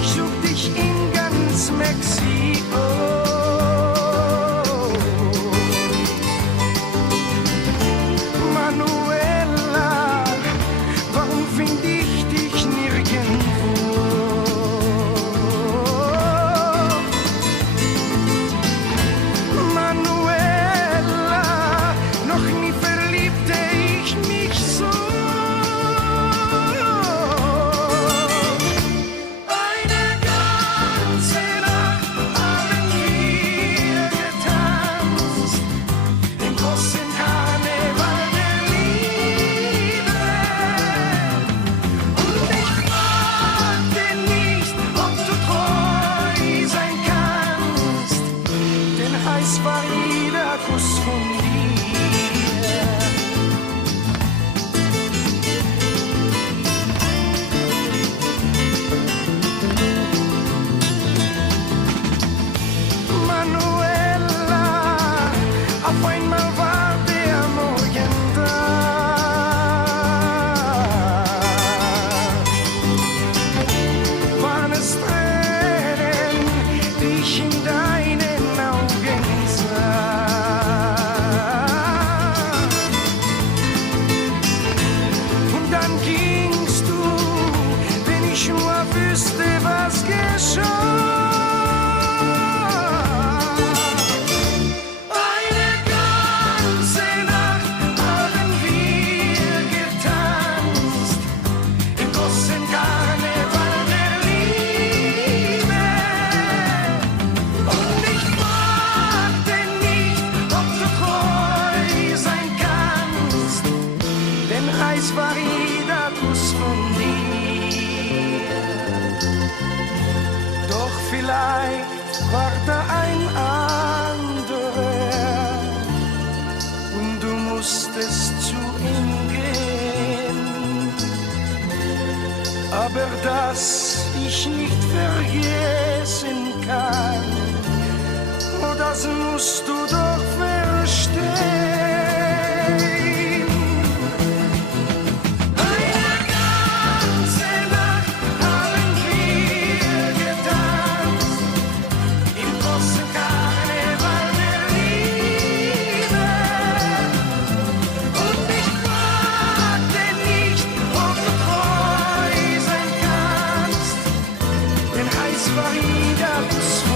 Ich such dich in ganz Mexiko. Manuela, warum find ich dich nirgendwo? Manuela, noch nie verliebte ich mich so. Eine ganze Nacht haben wir getanzt, im großen Karneval der Liebe. Und ich fragte nicht, ob du treu sein kannst, denn heiß war jeder Kuss von dir. Manuela, auf einmal war der Morgen da. Waren es Tränen, die ich in deinen Augen sah. Und dann gingst du, wenn ich nur wüsste, was geschah. Eine ganze Nacht haben wir getanzt, im großen Karneval der Liebe. Und ich fragte nicht, ob du treu sein kannst, denn heiß war jeder Kuss von dir. Doch vielleicht war da ein anderer und du musstest zu ihm gehen. Aber dass ich nicht vergessen kann, oh, das musst du doch verstehen. Eine ganze Nacht haben wir getanzt, im großen Karneval der Liebe. Und ich fragte nicht, ob du treu sein kannst, denn heiß war jeder Kuss von